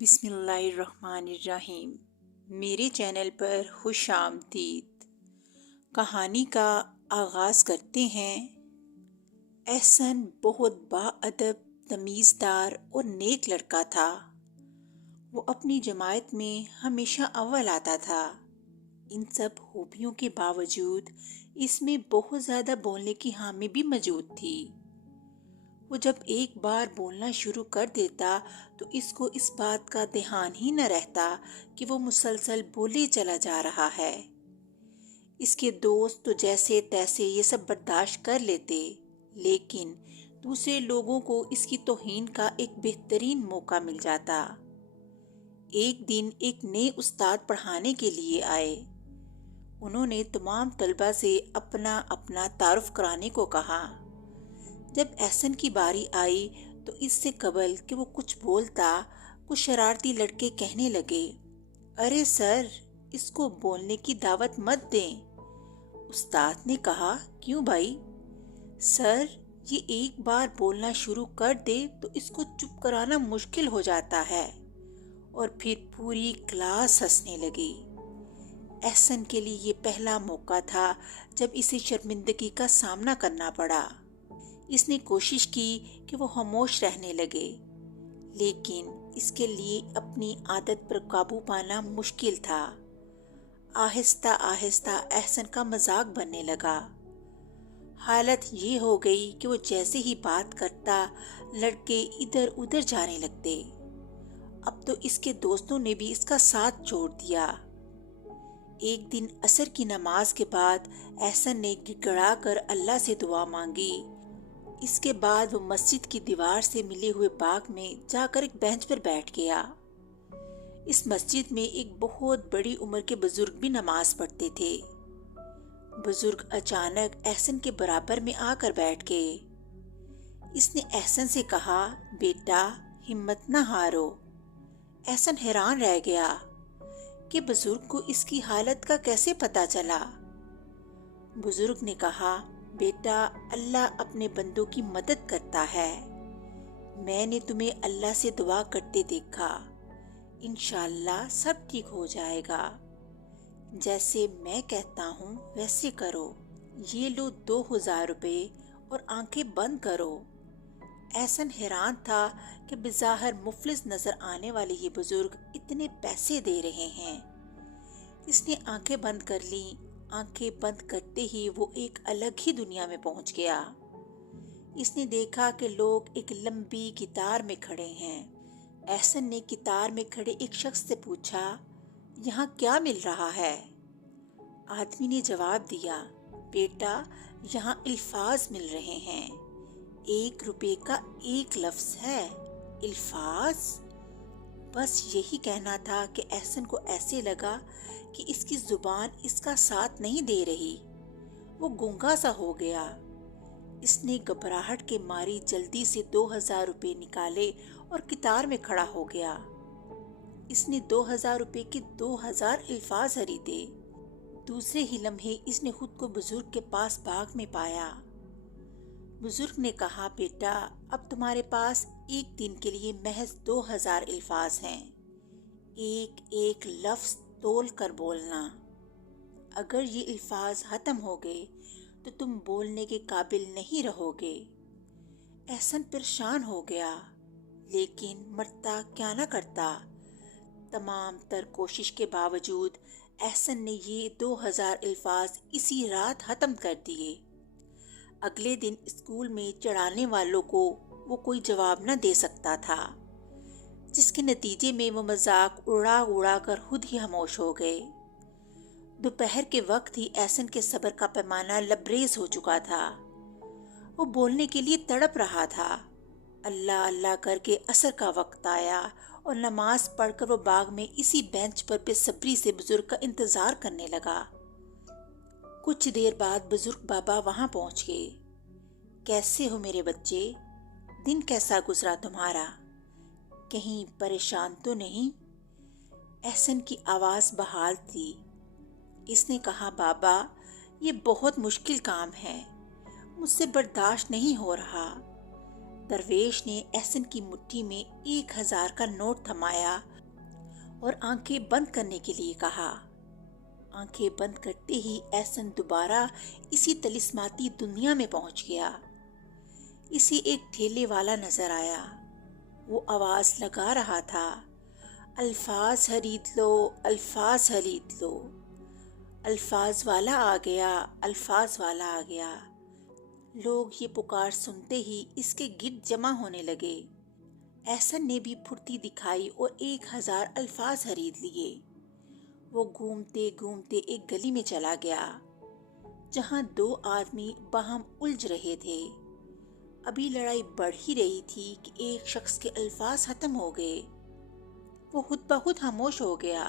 بسم اللہ الرحمن الرحیم۔ میرے چینل پر خوش آمدید۔ کہانی کا آغاز کرتے ہیں۔ احسن بہت باادب، تمیزدار اور نیک لڑکا تھا۔ وہ اپنی جماعت میں ہمیشہ اول آتا تھا۔ ان سب خوبیوں کے باوجود اس میں بہت زیادہ بولنے کی خامی بھی موجود تھی۔ وہ جب ایک بار بولنا شروع کر دیتا تو اس کو اس بات کا دھیان ہی نہ رہتا کہ وہ مسلسل بولے چلا جا رہا ہے۔ اس کے دوست تو جیسے تیسے یہ سب برداشت کر لیتے، لیکن دوسرے لوگوں کو اس کی توہین کا ایک بہترین موقع مل جاتا۔ ایک دن ایک نئے استاد پڑھانے کے لیے آئے۔ انہوں نے تمام طلبہ سے اپنا اپنا تعارف کرانے کو کہا۔ جب احسن کی باری آئی تو اس سے قبل کہ وہ کچھ بولتا، کچھ شرارتی لڑکے کہنے لگے، ارے سر، اس کو بولنے کی دعوت مت دیں۔ استاد نے کہا، کیوں بھائی؟ سر، یہ ایک بار بولنا شروع کر دے تو اس کو چپ کرانا مشکل ہو جاتا ہے۔ اور پھر پوری کلاس ہنسنے لگی۔ احسن کے لیے یہ پہلا موقع تھا جب اسے شرمندگی کا سامنا کرنا پڑا۔ اس نے کوشش کی کہ وہ خاموش رہنے لگے، لیکن اس کے لیے اپنی عادت پر قابو پانا مشکل تھا۔ آہستہ آہستہ احسن کا مذاق بننے لگا۔ حالت یہ ہو گئی کہ وہ جیسے ہی بات کرتا، لڑکے ادھر ادھر جانے لگتے۔ اب تو اس کے دوستوں نے بھی اس کا ساتھ چھوڑ دیا۔ ایک دن عصر کی نماز کے بعد احسن نے گڑ گڑا کر اللہ سے دعا مانگی۔ اس کے بعد وہ مسجد کی دیوار سے ملے ہوئے باغ میں جا کر ایک بینچ پر بیٹھ گیا۔ اس مسجد میں ایک بہت بڑی عمر کے بزرگ بھی نماز پڑھتے تھے۔ بزرگ اچانک احسن کے برابر میں آ کر بیٹھ گئے۔ اس نے احسن سے کہا، بیٹا، ہمت نہ ہارو۔ احسن حیران رہ گیا کہ بزرگ کو اس کی حالت کا کیسے پتہ چلا۔ بزرگ نے کہا، بیٹا، اللہ اپنے بندوں کی مدد کرتا ہے۔ میں نے تمہیں اللہ سے دعا کرتے دیکھا۔ انشاءاللہ سب ٹھیک ہو جائے گا۔ جیسے میں کہتا ہوں ویسے کرو۔ یہ لو 2000 روپے اور آنکھیں بند کرو۔ احسن حیران تھا کہ بظاہر مفلس نظر آنے والے یہ بزرگ اتنے پیسے دے رہے ہیں۔ اس نے آنکھیں بند کر لیں۔ آنکھیں بند کرتے ہی وہ ایک الگ ہی دنیا میں پہنچ گیا۔ اس نے دیکھا کہ لوگ ایک لمبی قطار میں کھڑے ہیں۔ احسن نے قطار میں کھڑے ایک شخص سے پوچھا، یہاں کیا مل رہا ہے؟ آدمی نے جواب دیا، بیٹا، یہاں الفاظ مل رہے ہیں۔ 1 روپے کا ایک لفظ ہے۔ الفاظ؟ بس یہی کہنا تھا کہ احسن کو ایسے لگا کہ اس کی زبان اس کا ساتھ نہیں دے رہی۔ وہ گونگا سا ہو گیا۔ اس نے گھبراہٹ کے ماری جلدی سے 2000 روپے نکالے اور قطار میں کھڑا ہو گیا۔ اس نے 2000 روپے کے 2000 الفاظ خریدے۔ دوسرے ہی لمحے اس نے خود کو بزرگ کے پاس باغ میں پایا۔ بزرگ نے کہا، بیٹا، اب تمہارے پاس ایک دن کے لیے محض 2000 الفاظ ہیں۔ ایک ایک لفظ تول کر بولنا۔ اگر یہ الفاظ ختم ہو گئے تو تم بولنے کے قابل نہیں رہو گے۔ احسن پریشان ہو گیا، لیکن مرتا کیا نہ کرتا۔ تمام تر کوشش کے باوجود احسن نے یہ 2000 الفاظ اسی رات ختم کر دیے۔ اگلے دن اسکول میں چڑھانے والوں کو وہ کوئی جواب نہ دے سکتا تھا، جس کے نتیجے میں وہ مذاق اڑا اڑا کر خود ہی خاموش ہو گئے۔ دوپہر کے وقت ہی احسن کے صبر کا پیمانہ لبریز ہو چکا تھا۔ وہ بولنے کے لیے تڑپ رہا تھا۔ اللہ اللہ کر کے عصر کا وقت آیا اور نماز پڑھ کر وہ باغ میں اسی بینچ پر بے صبری سے بزرگ کا انتظار کرنے لگا۔ کچھ دیر بعد بزرگ بابا وہاں پہنچ گئے۔ کیسے ہو میرے بچے؟ دن کیسا گزرا تمہارا؟ کہیں پریشان تو نہیں؟ احسن کی آواز بحال تھی۔ اس نے کہا، بابا، یہ بہت مشکل کام ہے، مجھ سے برداشت نہیں ہو رہا۔ درویش نے احسن کی مٹھی میں 1000 کا نوٹ تھمایا اور آنکھیں بند کرنے کے لیے کہا۔ آنکھیں بند کرتے ہی احسن دوبارہ اسی طلسماتی دنیا میں پہنچ گیا۔ اسے ایک ٹھیلے والا نظر آیا۔ وہ آواز لگا رہا تھا، الفاظ خرید لو، الفاظ خرید لو، الفاظ والا آ گیا، الفاظ والا آ گیا۔ لوگ یہ پکار سنتے ہی اس کے گرد جمع ہونے لگے۔ احسن نے بھی پھرتی دکھائی اور 1000 الفاظ خرید لیے۔ وہ گھومتے گھومتے ایک گلی میں چلا گیا جہاں 2 آدمی باہم الجھ رہے تھے۔ ابھی لڑائی بڑھ ہی رہی تھی کہ ایک شخص کے الفاظ ختم ہو گئے۔ وہ خود بخود خاموش ہو گیا۔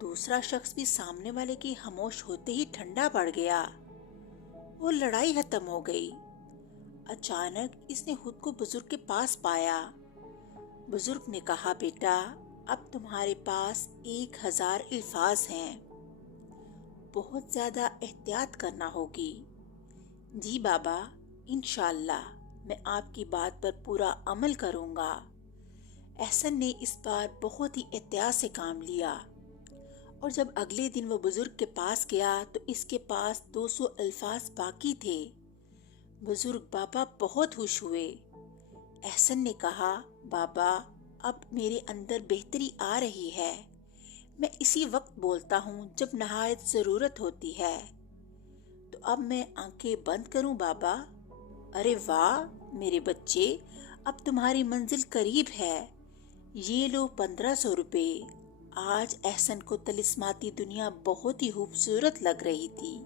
دوسرا شخص بھی سامنے والے کے خاموش ہوتے ہی ٹھنڈا پڑ گیا اور لڑائی ختم ہو گئی۔ اچانک اس نے خود کو بزرگ کے پاس پایا۔ بزرگ نے کہا، بیٹا اب تمہارے پاس 1000 الفاظ ہیں، بہت زیادہ احتیاط کرنا ہوگی۔ جی بابا، انشاءاللہ میں آپ کی بات پر پورا عمل کروں گا۔ احسن نے اس بار بہت ہی احتیاط سے کام لیا اور جب اگلے دن وہ بزرگ کے پاس گیا تو اس کے پاس 200 الفاظ باقی تھے۔ بزرگ بابا بہت خوش ہوئے۔ احسن نے کہا، بابا اب میرے اندر بہتری آ رہی ہے، میں اسی وقت بولتا ہوں جب نہایت ضرورت ہوتی ہے، تو اب میں آنکھیں بند کروں بابا؟ ارے واہ میرے بچے، اب تمہاری منزل قریب ہے، یہ لو 1500 روپے۔ آج احسن کو طلسماتی دنیا بہت ہی خوبصورت لگ رہی تھی۔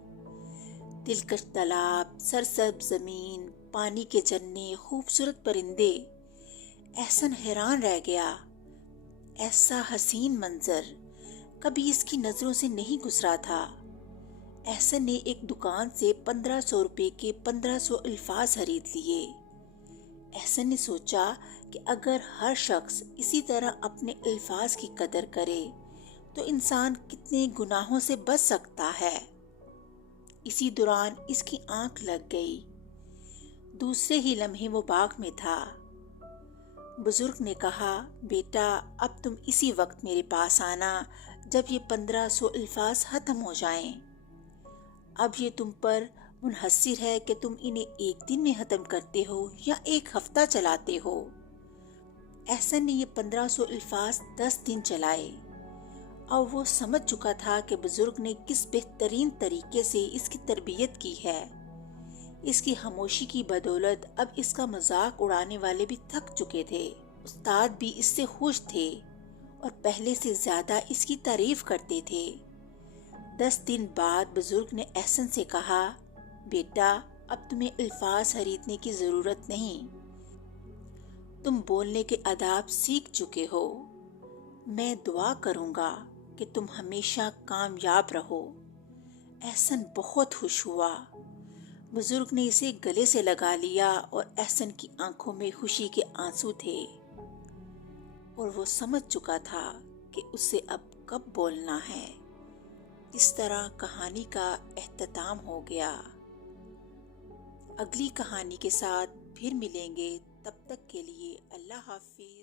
دلکش تالاب، سرسبز زمین، پانی کے جھرنے، خوبصورت پرندے۔ احسن حیران رہ گیا۔ ایسا حسین منظر کبھی اس کی نظروں سے نہیں گزرا تھا۔ احسن نے ایک دکان سے 1500 روپے کے 1500 الفاظ خرید لیے۔ احسن نے سوچا کہ اگر ہر شخص اسی طرح اپنے الفاظ کی قدر کرے تو انسان کتنے گناہوں سے بچ سکتا ہے۔ اسی دوران اس کی آنکھ لگ گئی۔ دوسرے ہی لمحے وہ باغ میں تھا۔ بزرگ نے کہا، بیٹا اب تم اسی وقت میرے پاس آنا جب یہ 1500 الفاظ ختم ہو جائیں۔ اب یہ تم پر منحصر ہے کہ تم انہیں ایک دن میں ختم کرتے ہو یا ایک ہفتہ چلاتے ہو۔ احسن نے یہ 1500 الفاظ 10 دن چلائے اور وہ سمجھ چکا تھا کہ بزرگ نے کس بہترین طریقے سے اس کی تربیت کی ہے۔ اس کی خاموشی کی بدولت اب اس کا مذاق اڑانے والے بھی تھک چکے تھے۔ استاد بھی اس سے خوش تھے اور پہلے سے زیادہ اس کی تعریف کرتے تھے۔ 10 دن بعد بزرگ نے احسن سے کہا، بیٹا اب تمہیں الفاظ خریدنے کی ضرورت نہیں، تم بولنے کے آداب سیکھ چکے ہو۔ میں دعا کروں گا کہ تم ہمیشہ کامیاب رہو۔ احسن بہت خوش ہوا۔ بزرگ نے اسے گلے سے لگا لیا اور احسن کی آنکھوں میں خوشی کے آنسو تھے اور وہ سمجھ چکا تھا کہ اسے اب کب بولنا ہے۔ اس طرح کہانی کا اختتام ہو گیا۔ اگلی کہانی کے ساتھ پھر ملیں گے، تب تک کے لیے اللہ حافظ۔